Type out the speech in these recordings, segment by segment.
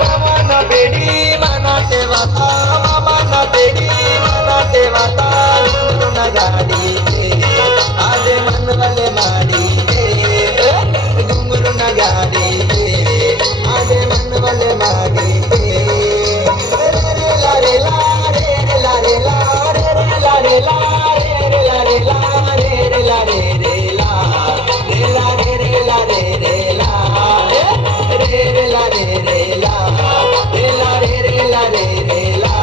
मामा ना बेडी मना तेवाता मामा ना बेडी मना तेवाता घुंगरू न गाडी आले मनवले माडी घुंगरू न गाडी आले मनवले माडी रे ला रे ला रे रे ला रे ला रे रे ला रे ला रे रे ला रे ला रे रे ला रे रे ला रे ला रे रे ला रे रे ला रे रे ला रे रे ला रे ला रे रे ला रे रे ला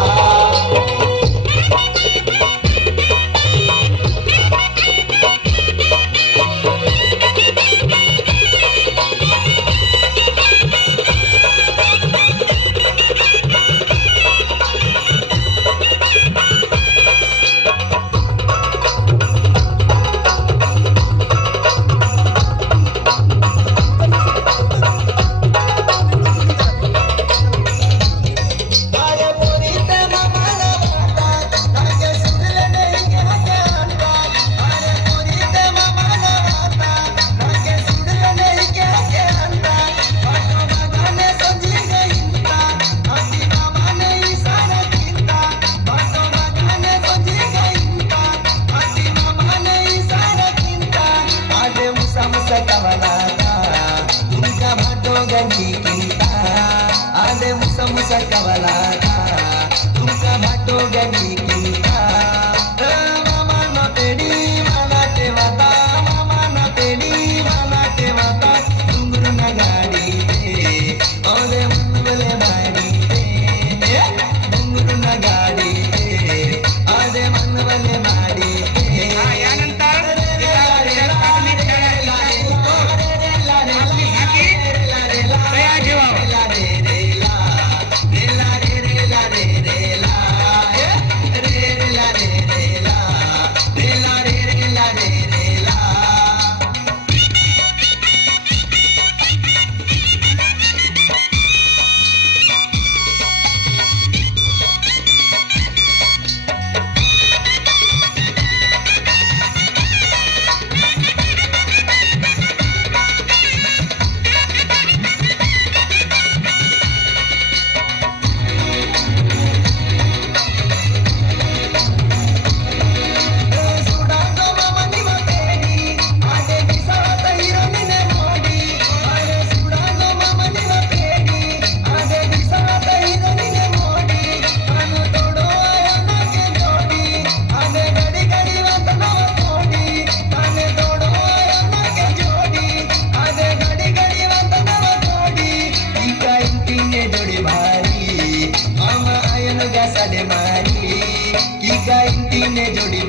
आले मुसा मुसा कवलाता तुमका भाटो गणी किंता मामा ना पेडी मला ठेवाता मामा ना पेडी मला ठेवाता घुंगरू न गाडी ओले मनवले माडी घुंगरू न गाडी ओले मनवले माडी जोड़ी